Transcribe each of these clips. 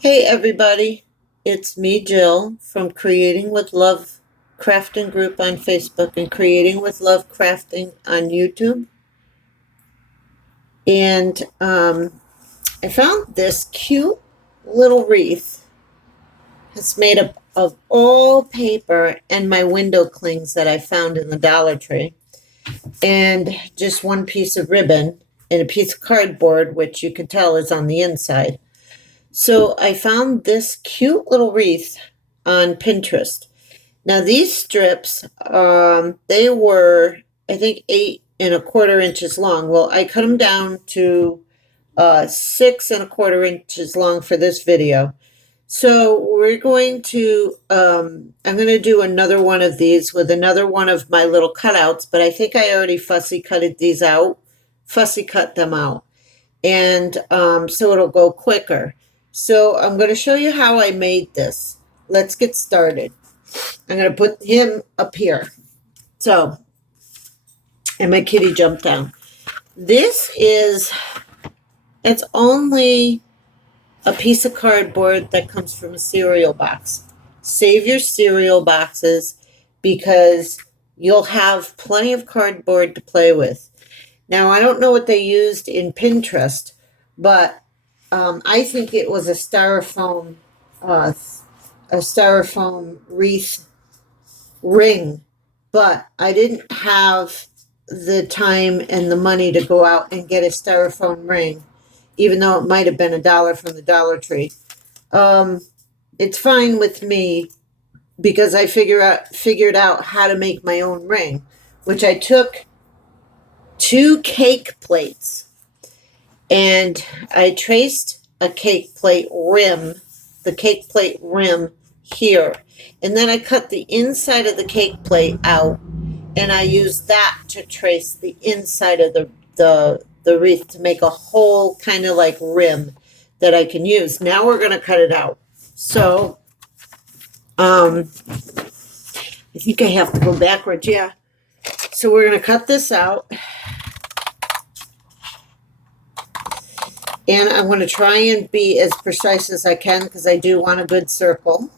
Hey everybody, it's me Jill from Creating with Love Crafting Group on Facebook and Creating with Love Crafting on YouTube. And I found this cute little wreath. It's made up of all paper and my window clings that I found in the Dollar Tree, and just one piece of ribbon and a piece of cardboard, which you can tell is on the inside. So I found this cute little wreath on Pintrest. Now these strips, they were, I think, 8.25 inches long. Well, I cut them down to 6.25 inches long for this video. So I'm going to do another one of these with another one of my little cutouts, but I think I already fussy cut them out. And so it'll go quicker. So I'm going to show you how I made this. Let's get started. I'm going to put him up here. So, and my kitty jumped down. It's only a piece of cardboard that comes from a cereal box. Save your cereal boxes because you'll have plenty of cardboard to play with. Now, I don't know what they used in Pinterest, but I think it was a styrofoam wreath ring, but I didn't have the time and the money to go out and get a styrofoam ring, even though it might have been $1 from the Dollar Tree. It's fine with me because I figured out how to make my own ring, which I took 2 cake plates and I traced a cake plate rim, the cake plate rim here. And then I cut the inside of the cake plate out and I used that to trace the inside of the wreath to make a whole kind of like rim that I can use. Now we're going to cut it out. So I think I have to go backwards. Yeah. So we're going to cut this out. And I'm going to try and be as precise as I can because I do want a good circle.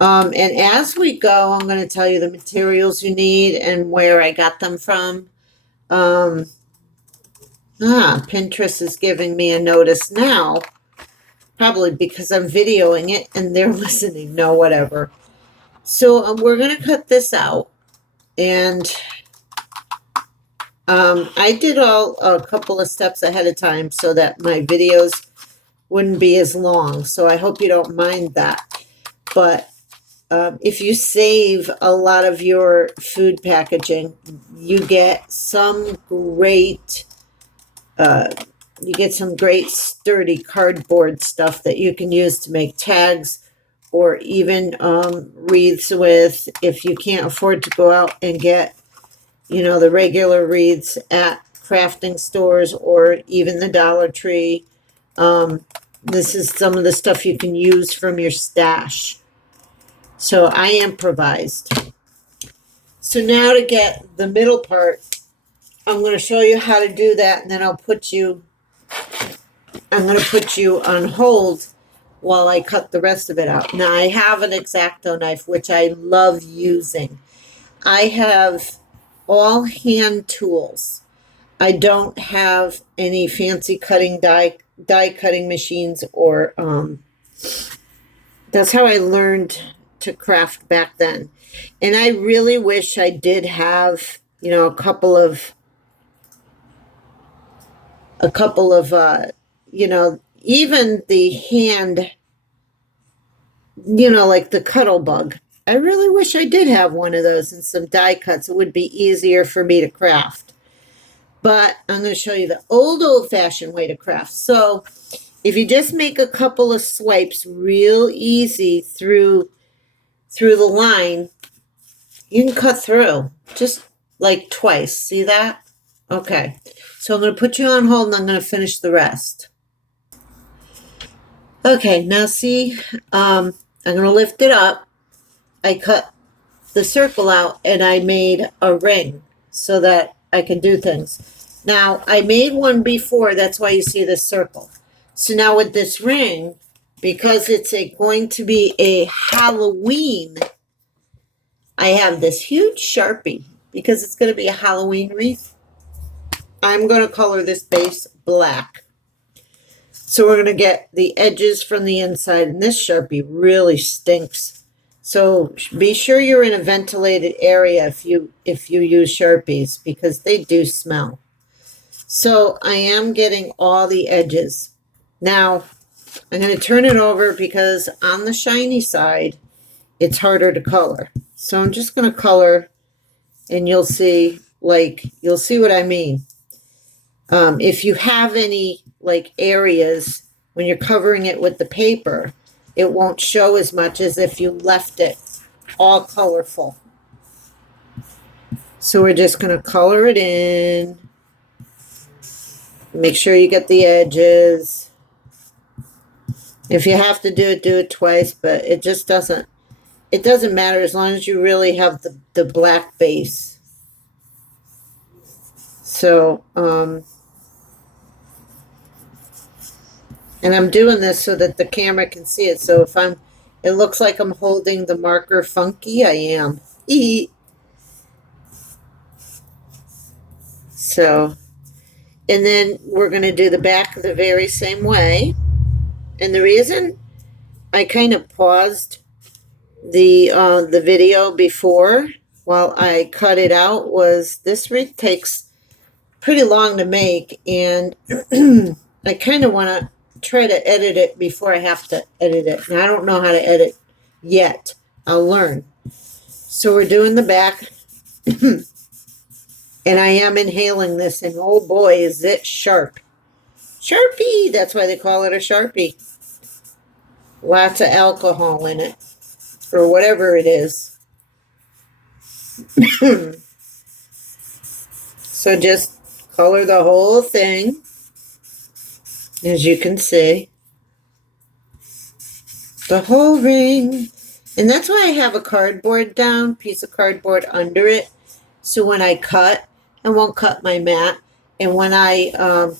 And as we go, I'm going to tell you the materials you need and where I got them from. Pinterest is giving me a notice now, probably because I'm videoing it and they're listening. No, whatever. So we're going to cut this out. And I did a couple of steps ahead of time so that my videos wouldn't be as long. So I hope you don't mind that. But if you save a lot of your food packaging, you get some great sturdy cardboard stuff that you can use to make tags or even wreaths with, if you can't afford to go out and get the regular wreaths at crafting stores or even the Dollar Tree. This is some of the stuff you can use from your stash. So I improvised. So now to get the middle part, I'm going to show you how to do that, and then I'm going to put you on hold while I cut the rest of it out. Now I have an X-Acto knife, which I love using. I have all hand tools. I don't have any fancy die cutting machines, or that's how I learned to craft back then. And I really wish I did have, a couple of even the hand, like the Cuddle Bug. I really wish I did have one of those and some die cuts. It would be easier for me to craft. But I'm going to show you the old-fashioned way to craft. So if you just make a couple of swipes real easy through the line, you can cut through just like twice. See that? Okay. So I'm going to put you on hold and I'm going to finish the rest. Okay, now see, I'm going to lift it up. I cut the circle out and I made a ring so that I can do things. Now, I made one before, that's why you see this circle. So now with this ring, because it's going to be a Halloween, I have this huge Sharpie because it's going to be a Halloween wreath. I'm going to color this base black. So we're going to get the edges from the inside, and this Sharpie really stinks. So be sure you're in a ventilated area if you use Sharpies, because they do smell. So I am getting all the edges. Now I'm going to turn it over because on the shiny side, it's harder to color. So I'm just going to color, and you'll see what I mean. If you have any areas when you're covering it with the paper, it won't show as much as if you left it all colorful. So we're just going to color it in. Make sure you get the edges. If you have to do it twice, but it just doesn't matter as long as you really have the black base. So, and I'm doing this so that the camera can see it. So if it looks like I'm holding the marker funky, I am. So, and then we're going to do the back the very same way. And the reason I kind of paused the video before while I cut it out was this wreath takes pretty long to make, and I kind of want to try to edit it before I have to edit it. And I don't know how to edit yet. I'll learn. So we're doing the back. And I am inhaling this, and oh boy, is it sharp. Sharpie! That's why they call it a Sharpie. Lots of alcohol in it, or whatever it is. So just color the whole thing, as you can see. The whole ring. And that's why I have a cardboard piece of cardboard under it. So when I cut, I won't cut my mat. And when I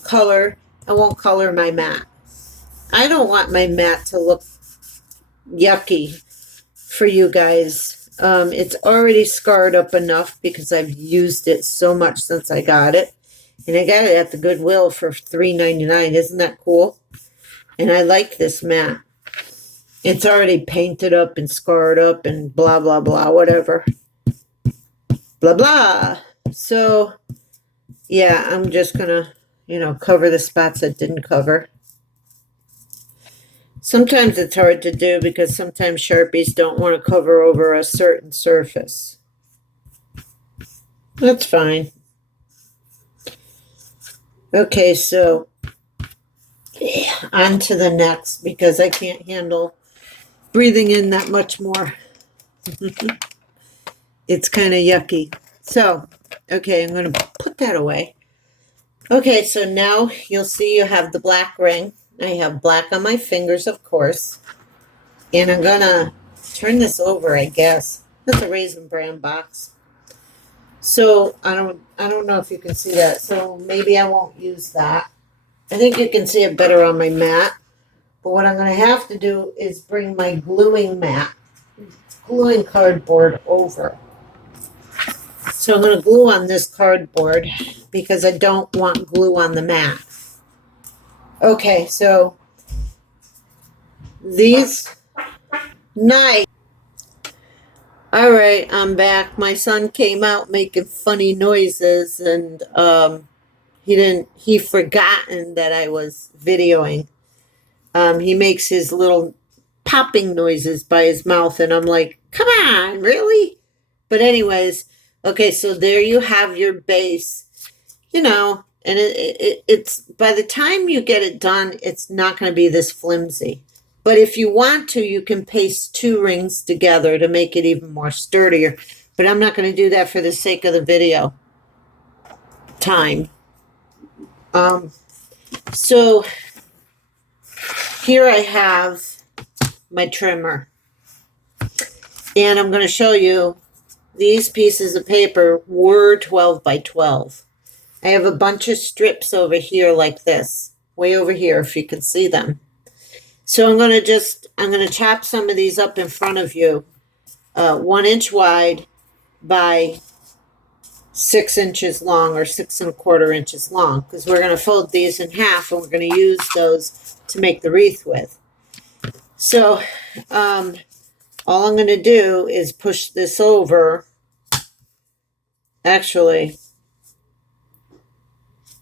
color, I won't color my mat. I don't want my mat to look yucky for you guys. It's already scarred up enough because I've used it so much since I got it. And I got it at the Goodwill for $3.99. Isn't that cool? And I like this mat. It's already painted up and scarred up and blah, blah, blah, whatever. Blah, blah. So, yeah, I'm just going to, cover the spots that didn't cover. Sometimes it's hard to do because sometimes Sharpies don't want to cover over a certain surface. That's fine. Okay, so on to the next because I can't handle breathing in that much more. It's kind of yucky. So, okay, I'm going to put that away. Okay, so now you'll see you have the black ring. I have black on my fingers, of course. And I'm going to turn this over, I guess. That's a Raisin Bran box. So, I don't know if you can see that. So, maybe I won't use that. I think you can see it better on my mat. But what I'm going to have to do is bring my gluing mat, gluing cardboard over. So I'm going to glue on this cardboard because I don't want glue on the mat. Okay, so these knives. All right, I'm back. My son came out making funny noises, and he forgotten that I was videoing. He makes his little popping noises by his mouth, and I'm like, come on, really? But anyways, okay, so there you have your base, and it's by the time you get it done, it's not going to be this flimsy. But if you want to, you can paste 2 rings together to make it even more sturdier. But I'm not going to do that for the sake of the video time. So here I have my trimmer. And I'm going to show you these pieces of paper were 12 by 12. I have a bunch of strips over here like this. Way over here if you can see them. So I'm going to chop some of these up in front of you, 1 inch wide by 6 inches long, or 6¼ inches long, because we're going to fold these in half and we're going to use those to make the wreath with. So all I'm going to do is push this over. Actually,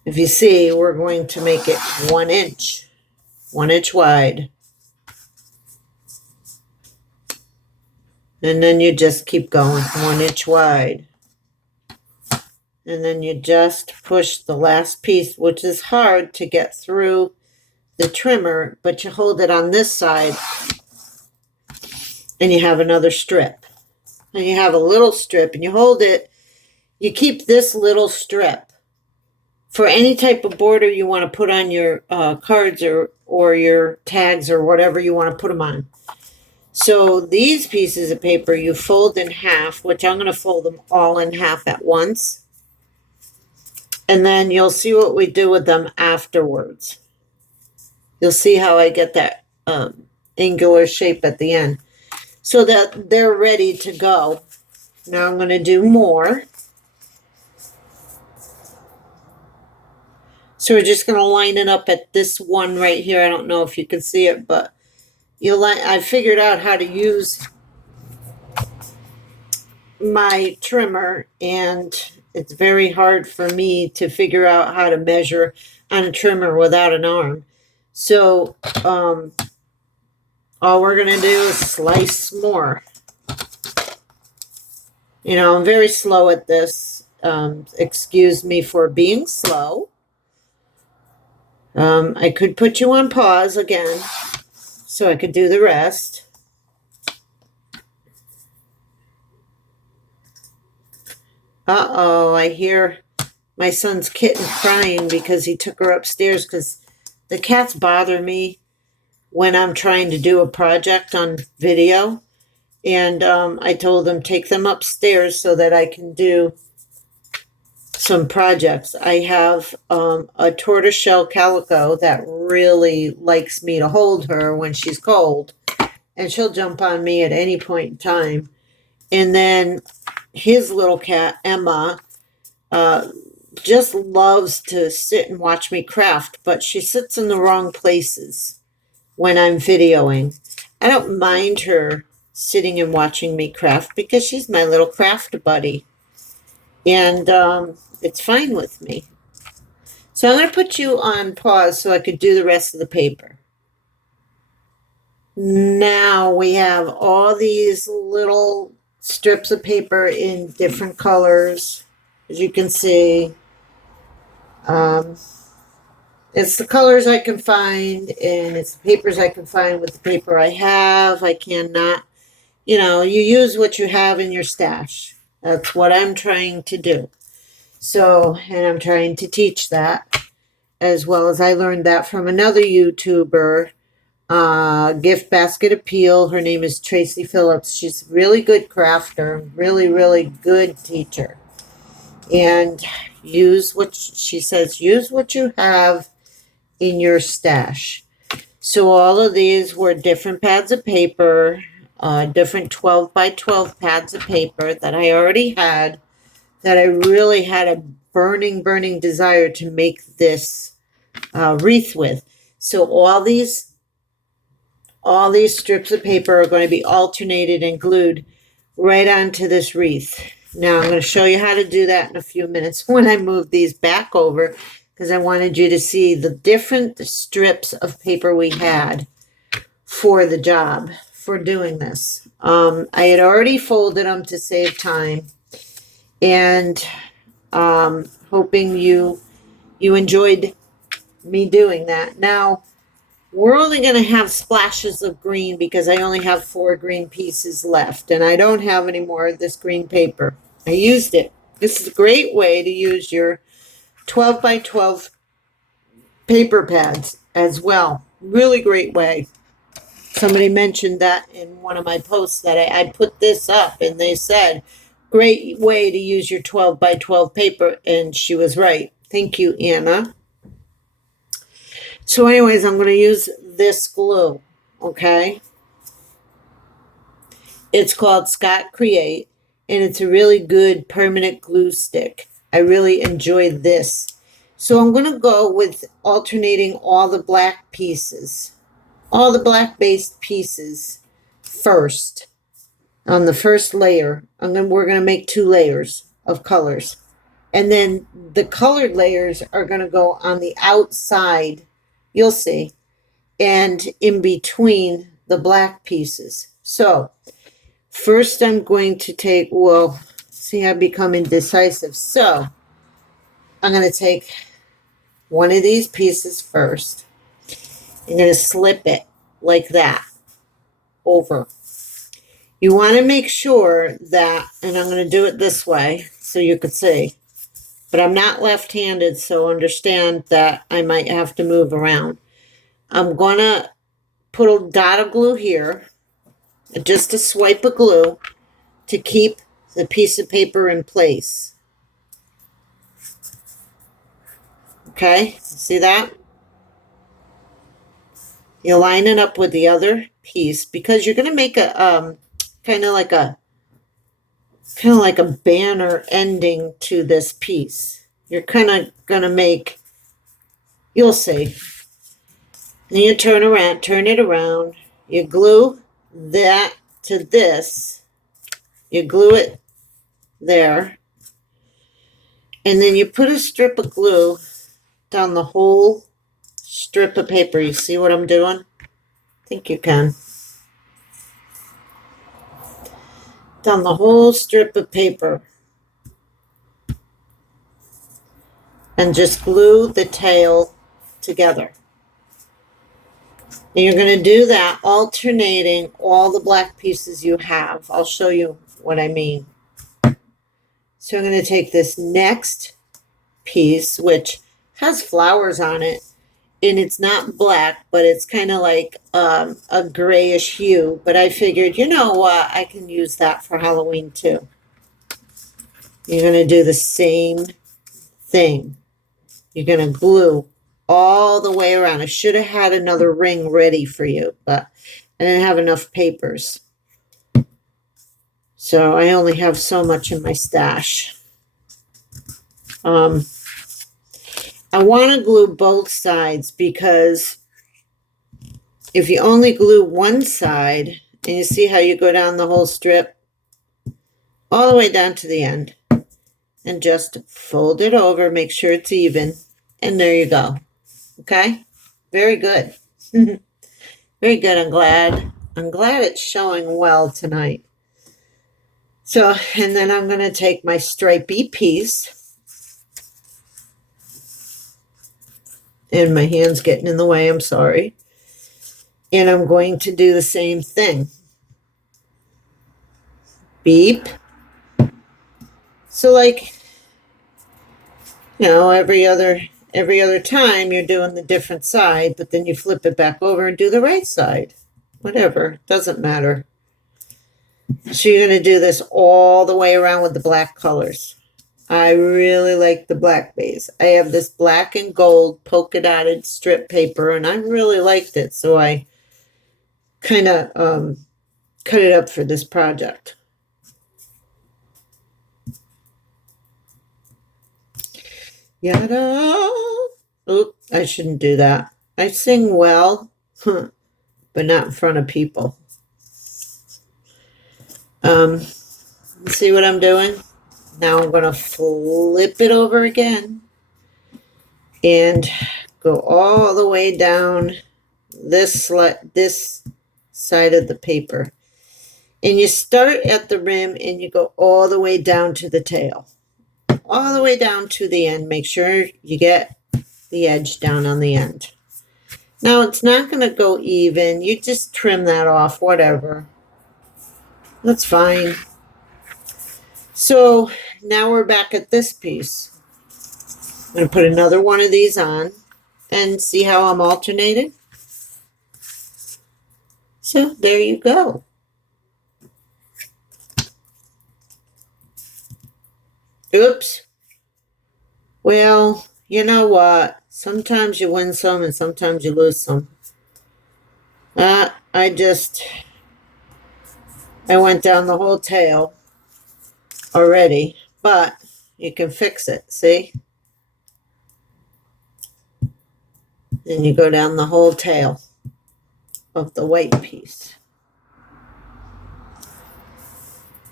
if you see, we're going to make it 1 inch, 1 inch wide. And then you just keep going 1 inch wide. And then you just push the last piece, which is hard to get through the trimmer, but you hold it on this side and you have another strip. And you have a little strip and you hold it. You keep this little strip for any type of border you want to put on your cards or your tags or whatever you want to put them on. So these pieces of paper you fold in half, which I'm going to fold them all in half at once. And then you'll see what we do with them afterwards. You'll see how I get that angular shape at the end so that they're ready to go. Now I'm going to do more. So we're just going to line it up at this one right here. I don't know if you can see it, but I figured out how to use my trimmer, and it's very hard for me to figure out how to measure on a trimmer without an arm. So all we're going to do is slice more. You know, I'm very slow at this. Excuse me for being slow. I could put you on pause again so I could do the rest. Uh-oh, I hear my son's kitten crying because he took her upstairs, because the cats bother me when I'm trying to do a project on video. And I told them take them upstairs so that I can do some projects. I have a tortoiseshell calico that really likes me to hold her when she's cold, and she'll jump on me at any point in time. And then his little cat, Emma, just loves to sit and watch me craft, but she sits in the wrong places when I'm videoing. I don't mind her sitting and watching me craft because she's my little craft buddy. And it's fine with me. So I'm going to put you on pause so I could do the rest of the paper. Now we have all these little strips of paper in different colors, as you can see. It's the colors I can find, and it's the papers I can find with the paper I have. I cannot, you use what you have in your stash. That's what I'm trying to do. So, and I'm trying to teach that, as well as I learned that from another YouTuber, Gift Basket Appeal. Her name is Tracy Phillips. She's a really good crafter, really, really good teacher. And use what you have in your stash. So all of these were different pads of paper, different 12 by 12 pads of paper that I already had, that I really had a burning desire to make this wreath with. So all these strips of paper are going to be alternated and glued right onto this wreath. Now I'm going to show you how to do that in a few minutes when I move these back over, because I wanted you to see the different strips of paper we had for the job, for doing this. I had already folded them to save time, and hoping you enjoyed me doing that. Now, we're only going to have splashes of green because I only have 4 green pieces left, and I don't have any more of this green paper. I used it. This is a great way to use your 12 by 12 paper pads as well. Really great way. Somebody mentioned that in one of my posts that I put this up, and they said, great way to use your 12 by 12 paper, and she was right. Thank you, Anna. So anyways, I'm going to use this glue. okay? It's called Scott Create, and it's a really good permanent glue stick. I really enjoy this. So I'm going to go with alternating all the black pieces, all the black based pieces first on the first layer. We're going to make 2 layers of colors. And then the colored layers are going to go on the outside, you'll see, and in between the black pieces. So first I'm going to take, well, see, I'm becoming indecisive. So I'm going to take one of these pieces first. I'm going to slip it like that over. You want to make sure that, and I'm going to do it this way so you could see, but I'm not left-handed, so understand that I might have to move around. I'm going to put a dot of glue here, just a swipe of glue to keep the piece of paper in place. Okay, see that? You line it up with the other piece because you're going to make a kind of like a banner ending to this piece. You're kind of going to make, you'll see. And you turn it around. You glue that to this. You glue it there. And then you put a strip of glue down the whole strip of paper. You see what I'm doing? I think you can. Down the whole strip of paper. And just glue the tail together. And you're going to do that alternating all the black pieces you have. I'll show you what I mean. So I'm going to take this next piece, which has flowers on it, and it's not black, but it's kind of like a grayish hue. But I figured, you know what, I can use that for Halloween too. You're going to do the same thing. You're going to glue all the way around. I should have had another ring ready for you, but I didn't have enough papers. So I only have so much in my stash. I want to glue both sides because if you only glue one side, and you see how you go down the whole strip, all the way down to the end, and just fold it over, make sure it's even, and there you go. Okay? Very good. Very good. I'm glad it's showing well tonight. So, and then I'm going to take my stripey piece, and my hand's getting in the way, I'm sorry. And I'm going to do the same thing. Beep. So like, you know, every other time you're doing the different side, but then you flip it back over and do the right side. Whatever, doesn't matter. So you're going to do this all the way around with the black colors. I really like the black base. I have this black and gold polka dotted strip paper, and I really liked it, so I kind of cut it up for this project. Yada. Oop, I shouldn't do that. I sing well, but not in front of people. See what I'm doing? Now I'm going to flip it over again and go all the way down this side of the paper. And you start at the rim and you go all the way down to the tail. All the way down to the end. Make sure you get the edge down on the end. Now it's not going to go even. You just trim that off, whatever. That's fine. So now we're back at this piece. I'm going to put another one of these on and see how I'm alternating. So there you go. Oops. Well, you know what? Sometimes you win some and sometimes you lose some. I went down the whole tail already, but you can fix it, see? And you go down the whole tail of the white piece.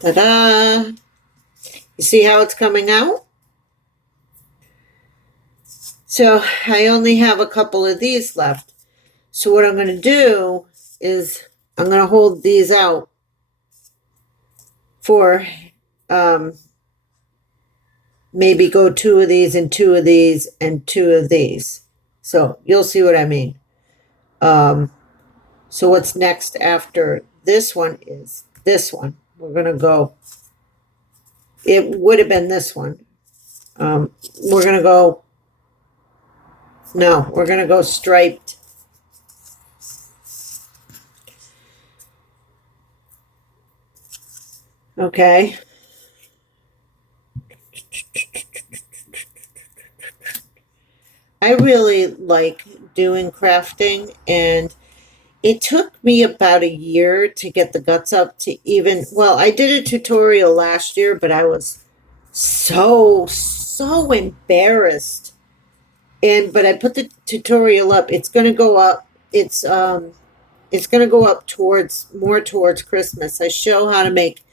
Ta-da! You see how it's coming out? So I only have a couple of these left. So what I'm going to do is I'm going to hold these out for maybe go 2 of these and 2 of these and 2 of these. So you'll see what I mean. So what's next after this one is this one. We're going to go, it would have been this one. We're going to go, no, we're going to go striped. Okay. I really like doing crafting, and it took me about a year to get the guts up to even, well, I did a tutorial last year, but I was so embarrassed. But I put the tutorial up. It's going to go up. It's going to go up more towards Christmas. I show how to make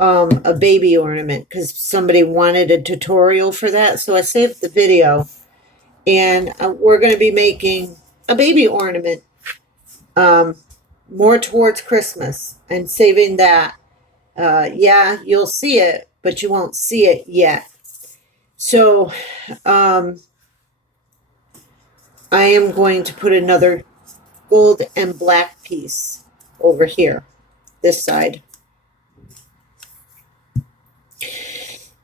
a baby ornament because somebody wanted a tutorial for that. So I saved the video, and we're going to be making a baby ornament more towards Christmas and saving that. Yeah, you'll see it, but you won't see it yet. So I am going to put another gold and black piece over here, this side.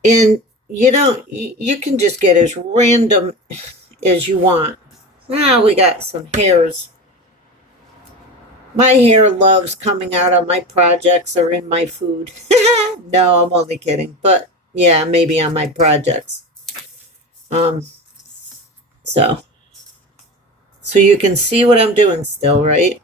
And you can just get as random as you want. Now we got some hairs. My hair loves coming out on my projects or in my food. No, I'm only kidding. But yeah, maybe on my projects. So you can see what I'm doing still, right?